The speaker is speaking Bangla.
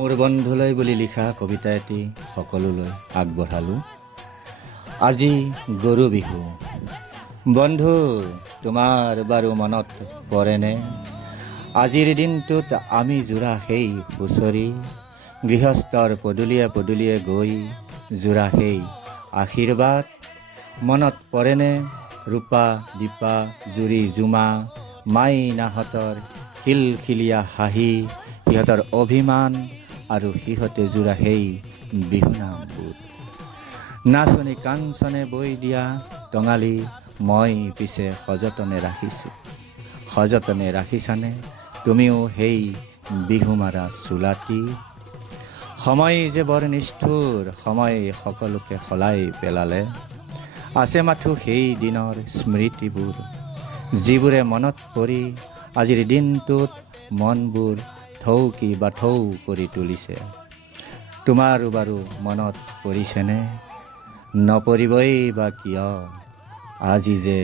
মোৰ বন্ধুলৈ বুলি লিখা কবিতা এটি সকলোলৈ আগবঢ়ালোঁ। আজি গৰু বিহু। বন্ধু, তোমাৰ বাৰু মনত পৰেনে আজিৰ দিনটোত আমি জোৰা সেই হুঁচৰি, গৃহস্থৰ পদূলিয়ে পদূলিয়ে গৈ জোৰা সেই আশীৰ্বাদ। মনত পৰেনে ৰূপা, দীপা, জুৰি, জুমা, মাইনাহঁতৰ খিলখিলীয়া হাঁহি, সিহঁতৰ অভিমান আৰু সিহঁতে জোৰা সেই বিহুনামবোৰ নাচনী কাঞ্চনে বৈ দিয়া টঙালি মই পিছে সযতনে ৰাখিছোঁ। সযতনে ৰাখিছানে? তুমিও সেই বিহু মাৰা চোলাটি। সময় যে বৰ নিষ্ঠুৰ সময় সকলোকে সলাই পেলালে। আছে মাথো সেই দিনৰ স্মৃতিবোৰ। যিবোৰে মনত পৰি আজিৰ দিনটোত মনবোৰ থৌকি বা থৌ কৰি তুলিছে? তোমাৰো বাৰু মনত পৰিছেনে? নপৰিবই বা কিয়? আজি যে